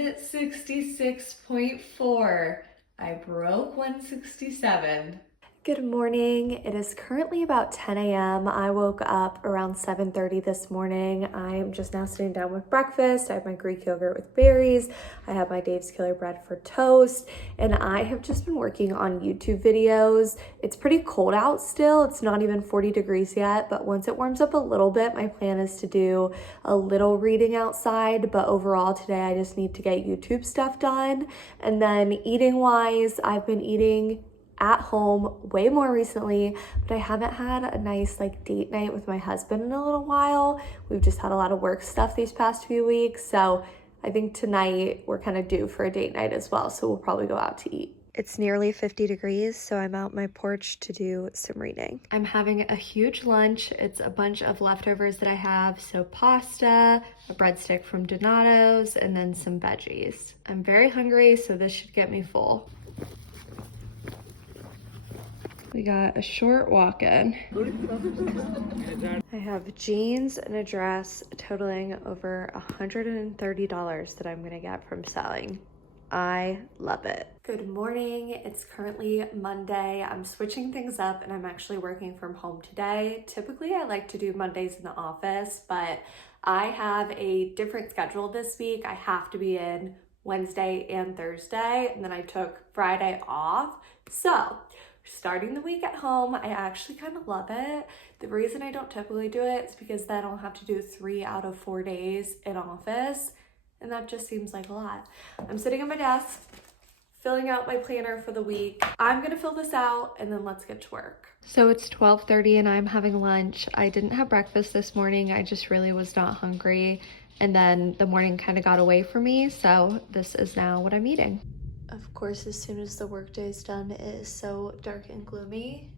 166.4. I broke 167. Good morning. It is currently about 10 a.m. I woke up around 7:30 this morning. I'm just now sitting down with breakfast. I have my Greek yogurt with berries. I have my Dave's Killer bread for toast, and I have just been working on YouTube videos. It's pretty cold out still. It's not even 40 degrees yet, but once it warms up a little bit, my plan is to do a little reading outside, but overall today I just need to get YouTube stuff done. And then eating wise, I've been eating at home way more recently, but I haven't had a nice date night with my husband in a little while. We've just had a lot of work stuff these past few weeks, so I think tonight we're kind of due for a date night as well, so we'll probably go out to eat. It's nearly 50 degrees, so I'm out my porch to do some reading. I'm having a huge lunch. It's a bunch of leftovers that I have, so pasta, a breadstick from Donato's, and then some veggies. I'm very hungry, so this should get me full. We got a short walk-in. I have jeans and a dress totaling over $130 that I'm gonna get from selling. I love it. Good morning. It's currently Monday. I'm switching things up and I'm actually working from home today. Typically, I like to do Mondays in the office, but I have a different schedule this week. I have to be in Wednesday and Thursday, and then I took Friday off. So starting the week at home, I actually kind of love it. The reason I don't typically do it is because then I'll have to do 3 out of 4 days in office, and that just seems like a lot. I'm sitting at my desk, filling out my planner for the week. I'm gonna fill this out and then let's get to work. So it's 12:30 and I'm having lunch. I didn't have breakfast this morning. I just really was not hungry. And then the morning kind of got away from me. So this is now what I'm eating. Of course, as soon as the workday is done, it is so dark and gloomy.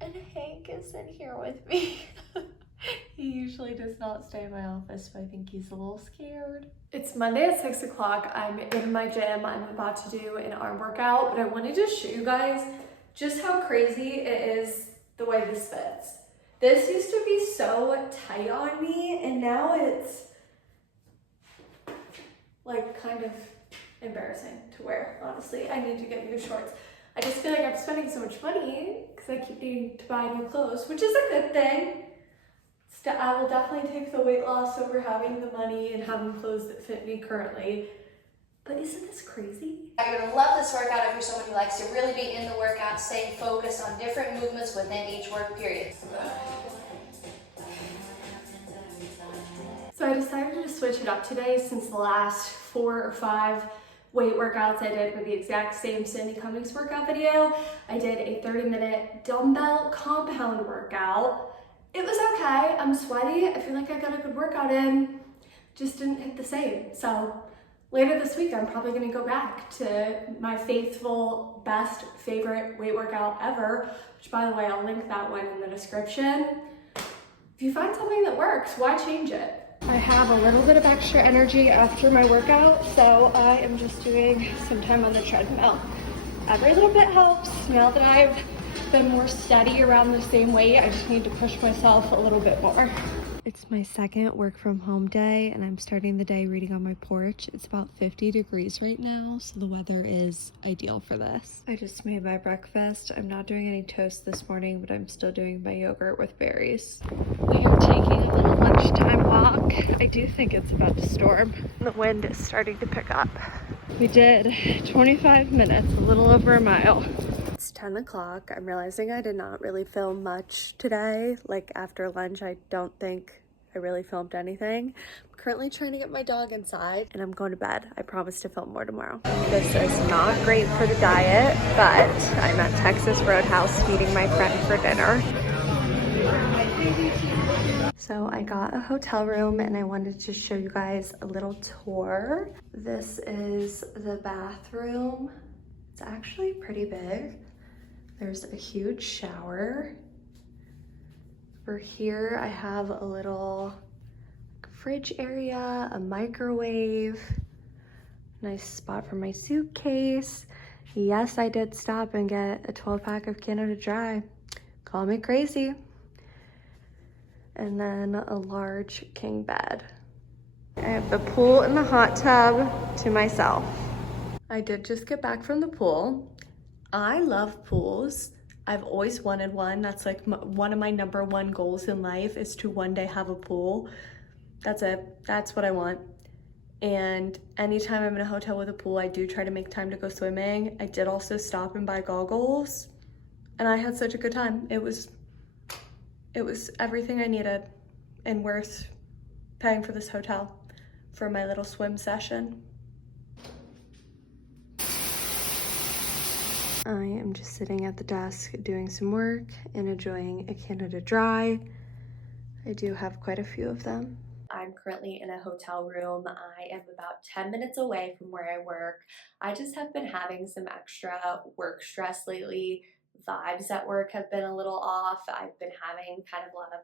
And Hank is in here with me. He usually does not stay in my office, but I think he's a little scared. It's Monday at 6 o'clock. I'm in my gym. I'm about to do an arm workout, but I wanted to show you guys just how crazy it is the way this fits. This used to be so tight on me, and now it's kind of embarrassing to wear, honestly. I need to get new shorts. I just feel like I'm spending so much money because I keep needing to buy new clothes, which is a good thing. I will definitely take the weight loss over having the money and having clothes that fit me currently. But isn't this crazy? You're going to love this workout if you're someone who likes to really be in the workout, staying focused on different movements within each work period. So I decided to switch it up today since the last 4 or 5 weight workouts I did were the exact same Sandy Cummings workout video. I did a 30-minute dumbbell compound workout. It was okay. I'm sweaty. I feel like I got a good workout in. Just didn't hit the same. So later this week, I'm probably gonna go back to my faithful, best, favorite weight workout ever, which by the way, I'll link that one in the description. If you find something that works, why change it? I have a little bit of extra energy after my workout, so I am just doing some time on the treadmill. Every little bit helps. Now that I've been more steady around the same weight, I just need to push myself a little bit more. It's my second work from home day and I'm starting the day reading on my porch. It's about 50 degrees right now, so the weather is ideal for this. I just made my breakfast. I'm not doing any toast this morning, but I'm still doing my yogurt with berries. We are taking a little lunchtime walk. I do think it's about to storm. The wind is starting to pick up. We did 25 minutes, a little over a mile. It's 10 o'clock. I'm realizing I did not really film much today. After lunch, I don't think I really filmed anything. I'm currently trying to get my dog inside and I'm going to bed. I promise to film more tomorrow. This is not great for the diet, but I'm at Texas Roadhouse feeding my friend for dinner. So I got a hotel room and I wanted to show you guys a little tour. This is the bathroom. It's actually pretty big. There's a huge shower. Over here, I have a little fridge area, a microwave, nice spot for my suitcase. Yes, I did stop and get a 12-pack of Canada Dry. Call me crazy. And then a large king bed. I have the pool and the hot tub to myself. I did just get back from the pool. I love pools. I've always wanted one. That's like one of my #1 goals in life is to one day have a pool. That's it. That's what I want. And anytime I'm in a hotel with a pool, I do try to make time to go swimming. I did also stop and buy goggles, and I had such a good time. It was everything I needed and worth paying for this hotel for my little swim session. I am just sitting at the desk doing some work and enjoying a Canada Dry. I do have quite a few of them. I'm currently in a hotel room. I am about 10 minutes away from where I work. I just have been having some extra work stress lately. Vibes at work have been a little off. I've been having kind of a lot of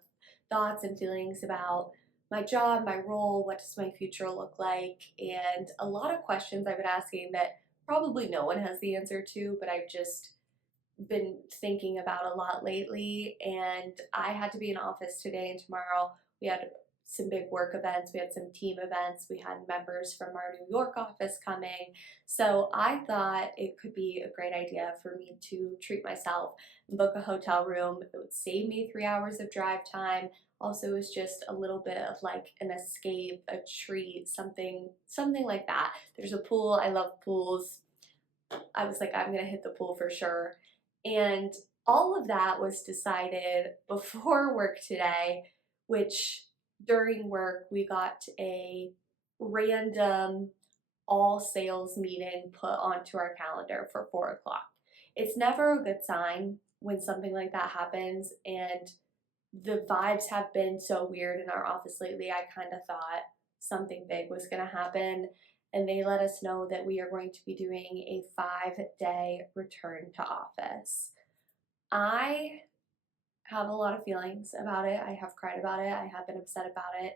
thoughts and feelings about my job, my role, what does my future look like, and a lot of questions I've been asking that probably no one has the answer to, but I've just been thinking about a lot lately. And I had to be in office today and tomorrow. We had some big work events, we had some team events, we had members from our New York office coming. So I thought it could be a great idea for me to treat myself and book a hotel room. It would save me 3 hours of drive time. Also, it was just a little bit of like an escape, a treat, something like that. There's a pool. I love pools. I was like, I'm gonna hit the pool for sure. And all of that was decided before work today, which during work we got a random all sales meeting put onto our calendar for 4 o'clock. It's never a good sign when something like that happens, and the vibes have been so weird in our office lately. I kind of thought something big was going to happen, and they let us know that we are going to be doing a 5-day return to office. I have a lot of feelings about it. I have cried about it. I have been upset about it.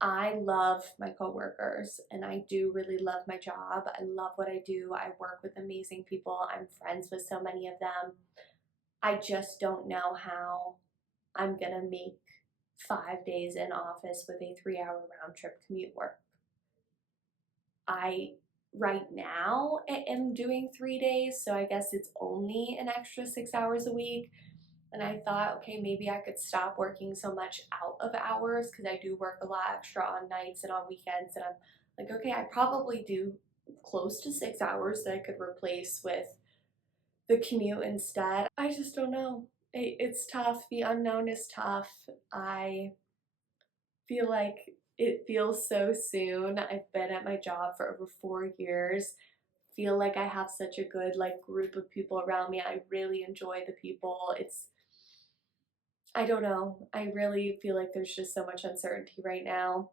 I love my coworkers, and I do really love my job. I love what I do. I work with amazing people. I'm friends with so many of them. I just don't know how I'm gonna make 5 days in office with a 3-hour round trip commute work. I right now am doing 3 days, so I guess it's only an extra 6 hours a week. And I thought, okay, maybe I could stop working so much out of hours, because I do work a lot extra on nights and on weekends. And I'm like, okay, I probably do close to 6 hours that I could replace with the commute instead. I just don't know. It's tough. The unknown is tough. I feel like it feels so soon. I've been at my job for over 4 years. Feel like I have such a good group of people around me. I really enjoy the people. I don't know. I really feel like there's just so much uncertainty right now.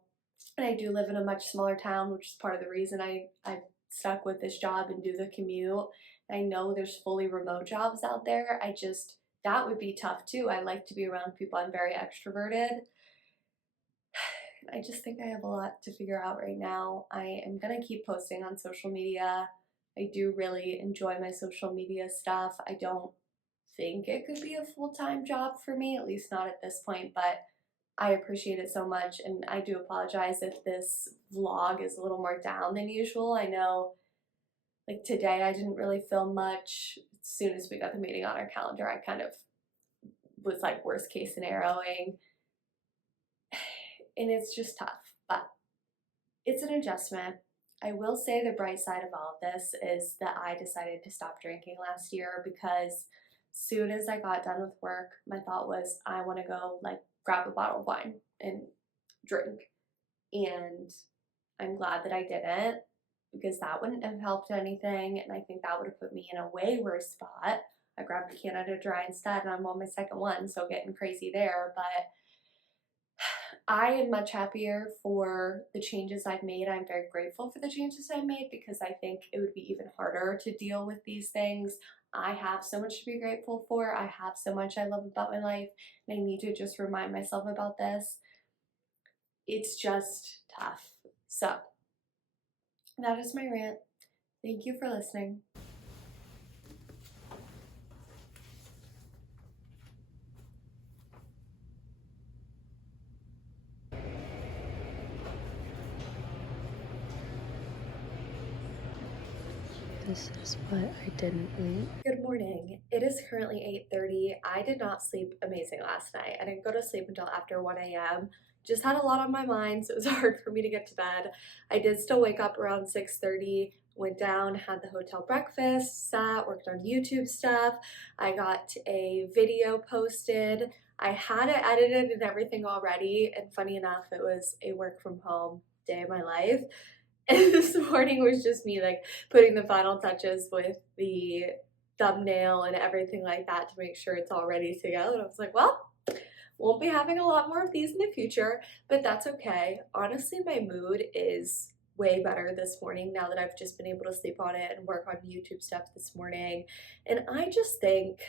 And I do live in a much smaller town, which is part of the reason I've stuck with this job and do the commute. I know there's fully remote jobs out there. That would be tough too. I like to be around people. I'm very extroverted. I just think I have a lot to figure out right now. I am gonna keep posting on social media. I do really enjoy my social media stuff. I don't think it could be a full-time job for me, at least not at this point, but I appreciate it so much, and I do apologize if this vlog is a little more down than usual. I know today I didn't really film much. As soon as we got the meeting on our calendar, I kind of was worst case scenarioing, and it's just tough, but it's an adjustment. I will say the bright side of all of this is that I decided to stop drinking last year, because soon as I got done with work, my thought was I want to go grab a bottle of wine and drink. And I'm glad that I didn't, because that wouldn't have helped anything, and I think that would have put me in a way worse spot. I grabbed a Canada Dry instead, and I'm on my second one, so getting crazy there. But I am much happier for the changes I've made. I'm very grateful for the changes I've made, because I think it would be even harder to deal with these things. I have so much to be grateful for. I have so much I love about my life, and I need to just remind myself about this. It's just tough. So that is my rant. Thank you for listening. This is what I didn't eat. Good morning. It is currently 8:30. I did not sleep amazing last night. I didn't go to sleep until after 1 a.m. Just had a lot on my mind, so it was hard for me to get to bed. I did still wake up around 6:30, went down, had the hotel breakfast, sat, worked on YouTube stuff. I got a video posted. I had it edited and everything already, and funny enough, it was a work from home day of my life. And this morning was just me like putting the final touches with the thumbnail and everything like that to make sure it's all ready to go. And I was like, well, won't be having a lot more of these in the future, but that's okay. Honestly, my mood is way better this morning now that I've just been able to sleep on it and work on YouTube stuff this morning. And I just think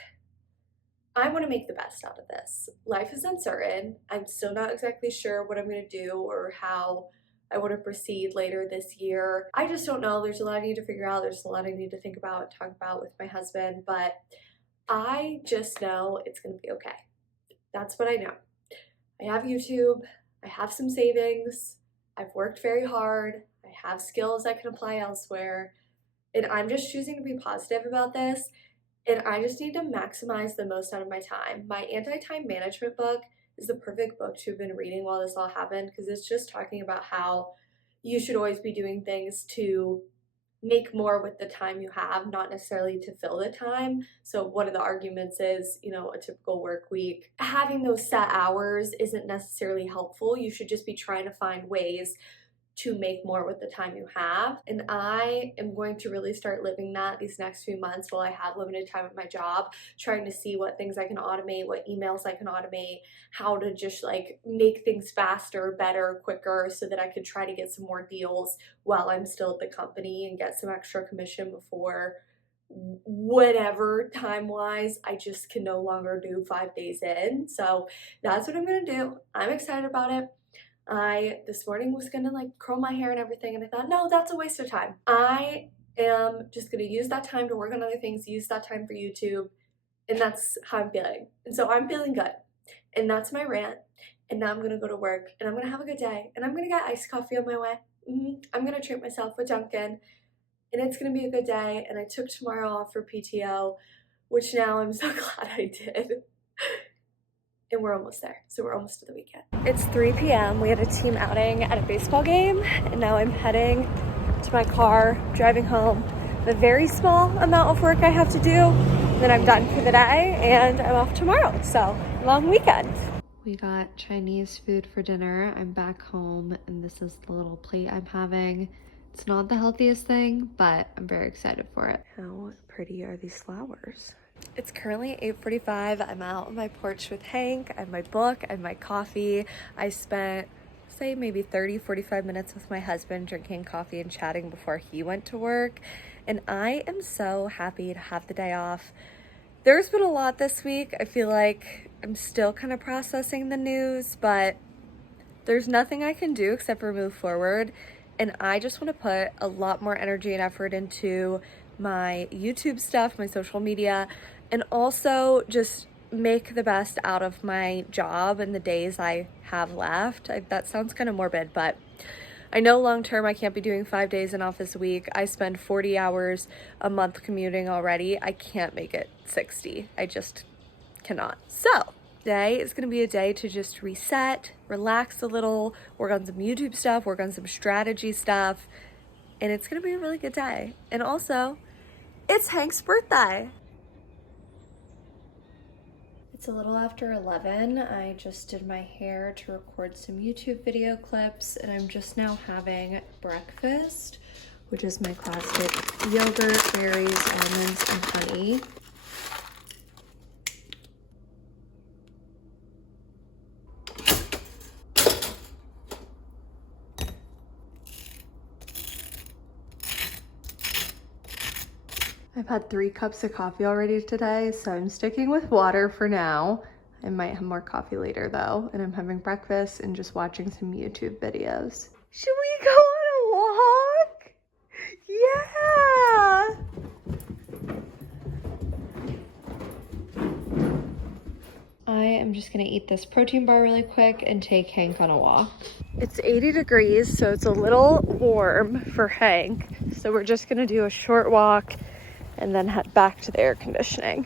I want to make the best out of this. Life is uncertain. I'm still not exactly sure what I'm going to do or how I want to proceed later this year. I just don't know. There's a lot I need to figure out. There's a lot I need to think about and talk about with my husband, but I just know it's going to be okay. That's what I know. I have YouTube. I have some savings. I've worked very hard. I have skills I can apply elsewhere. And I'm just choosing to be positive about this. And I just need to maximize the most out of my time. My anti-time management book is the perfect book to have been reading while this all happened, because it's just talking about how you should always be doing things to make more with the time you have, not necessarily to fill the time. So one of the arguments is, a typical work week, having those set hours isn't necessarily helpful. You should just be trying to find ways to make more with the time you have. And I am going to really start living that these next few months while I have limited time at my job, trying to see what things I can automate, what emails I can automate, how to just like make things faster, better, quicker, so that I could try to get some more deals while I'm still at the company and get some extra commission before whatever time-wise I just can no longer do 5 days in. So that's what I'm gonna do. I'm excited about it. I this morning was gonna like curl my hair and everything, and I thought, no, that's a waste of time. I am just gonna use that time to work on other things, use that time for YouTube, and that's how I'm feeling. And so I'm feeling good. And that's my rant. And now I'm gonna go to work and I'm gonna have a good day. And I'm gonna get iced coffee on my way. I'm gonna treat myself with Dunkin', and it's gonna be a good day. And I took tomorrow off for PTO, which now I'm so glad I did. And we're almost there. So we're almost to the weekend. It's 3 p.m. We had a team outing at a baseball game, and now I'm heading to my car, driving home. The very small amount of work I have to do, then I'm done for the day, and I'm off tomorrow. So, long weekend. We got Chinese food for dinner. I'm back home, and this is the little plate I'm having. It's not the healthiest thing, but I'm very excited for it. How pretty are these flowers? It's currently 8:45. I'm out on my porch with Hank. I have my book, I have my coffee. I spent, say, maybe 30-45 minutes with my husband drinking coffee and chatting before he went to work. And I am so happy to have the day off. There's been a lot this week. I feel like I'm still kind of processing the news, but there's nothing I can do except for move forward. And I just want to put a lot more energy and effort into my YouTube stuff, my social media, and also just make the best out of my job and the days I have left. That sounds kind of morbid, but I know long term I can't be doing 5 days in office a week. I spend 40 hours a month commuting already. I can't make it 60. I just cannot. So today is going to be a day to just reset, relax a little, work on some YouTube stuff, work on some strategy stuff, and it's going to be a really good day. And also, it's Hank's birthday. It's a little after 11. I just did my hair to record some YouTube video clips, and I'm just now having breakfast, which is my classic yogurt, berries, almonds, and honey. I've had 3 cups of coffee already today, so I'm sticking with water for now. I might have more coffee later though, and I'm having breakfast and just watching some YouTube videos. Should we go on a walk? Yeah! I am just gonna eat this protein bar really quick and take Hank on a walk. It's 80 degrees, so it's a little warm for Hank. So we're just gonna do a short walk and then head back to the air conditioning.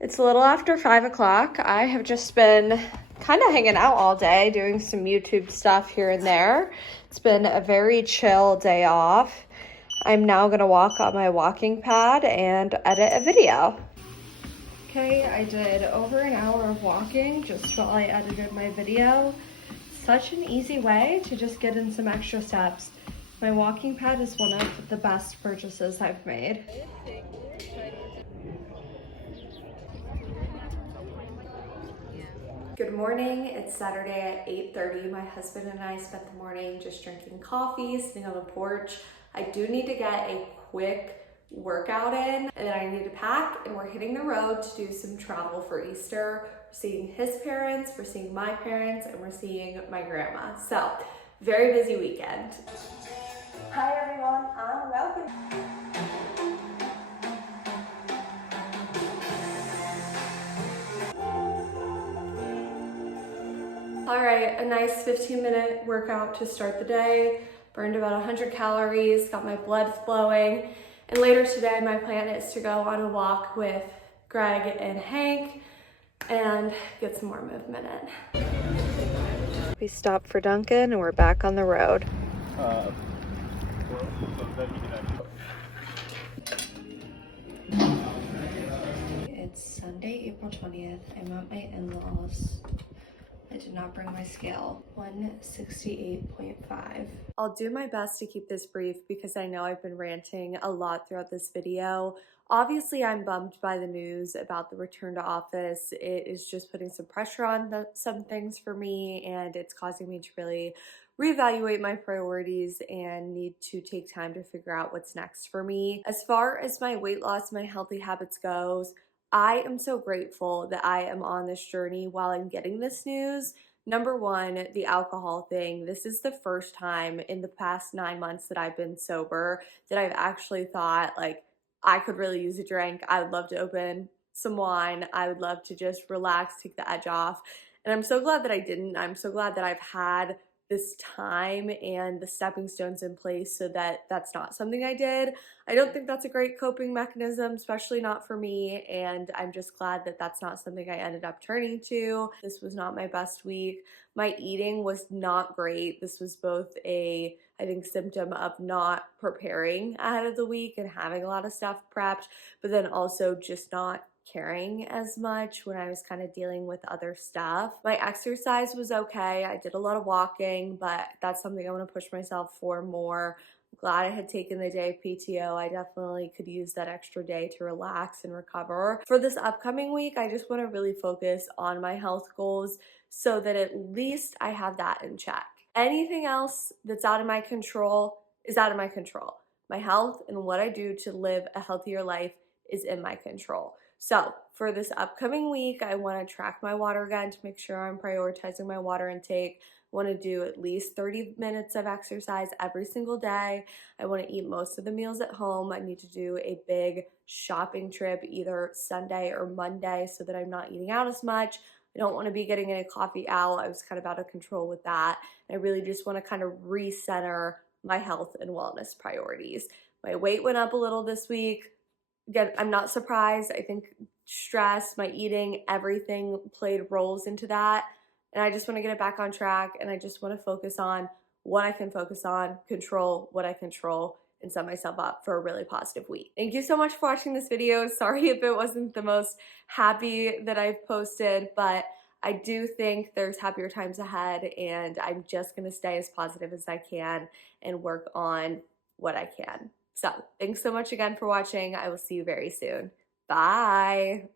It's a little after 5 o'clock. I have just been kind of hanging out all day, doing some YouTube stuff here and there. It's been a very chill day off. I'm now gonna walk on my walking pad and edit a video. Okay, I did over an hour of walking just while I edited my video. Such an easy way to just get in some extra steps. My walking pad is one of the best purchases I've made. Good morning, it's Saturday at 8:30. My husband and I spent the morning just drinking coffee, sitting on the porch. I do need to get a quick workout in, and then I need to pack, and we're hitting the road to do some travel for Easter. We're seeing his parents, we're seeing my parents, and we're seeing my grandma. So, very busy weekend. Hi everyone, welcome. All right, a nice 15-minute workout to start the day. Burned about 100 calories, got my blood flowing. And later today, my plan is to go on a walk with Greg and Hank and get some more movement in. We stopped for Dunkin' and we're back on the road. It's Sunday, April 20th. I'm at my in-laws. I did not bring my scale. 168.5. I'll do my best to keep this brief because I know I've been ranting a lot throughout this video. Obviously, I'm bummed by the news about the return to office. It is just putting some pressure on some things for me, and it's causing me to really reevaluate my priorities and need to take time to figure out what's next for me. As far as my weight loss, my healthy habits goes, I am so grateful that I am on this journey while I'm getting this news. Number one, the alcohol thing. This is the first time in the past 9 months that I've been sober that I've actually thought, like, I could really use a drink. I would love to open some wine. I would love to just relax, take the edge off. And I'm so glad that I didn't. I'm so glad that I've had this time and the stepping stones in place so that that's not something I did. I don't think that's a great coping mechanism, especially not for me, and I'm just glad that that's not something I ended up turning to. This was not my best week. My eating was not great. This was both I think, symptom of not preparing ahead of the week and having a lot of stuff prepped, but then also just not caring as much when I was kind of dealing with other stuff. My exercise was okay. I did a lot of walking, but that's something I want to push myself for more. I'm glad I had taken the day of PTO. I definitely could use that extra day to relax and recover. For this upcoming week, I just want to really focus on my health goals so that at least I have that in check. Anything else that's out of my control is out of my control. My health and what I do to live a healthier life is in my control. So for this upcoming week, I want to track my water again to make sure I'm prioritizing my water intake. I want to do at least 30 minutes of exercise every single day. I want to eat most of the meals at home. I need to do a big shopping trip either Sunday or Monday so that I'm not eating out as much. I don't want to be getting any coffee out. I was kind of out of control with that. I really just want to kind of recenter my health and wellness priorities. My weight went up a little this week. Again, I'm not surprised. I think stress, my eating, everything played roles into that. And I just want to get it back on track. And I just want to focus on what I can focus on, control what I control, and set myself up for a really positive week. Thank you so much for watching this video. Sorry if it wasn't the most happy that I've posted, but I do think there's happier times ahead, and I'm just going to stay as positive as I can and work on what I can. So thanks so much again for watching. I will see you very soon. Bye.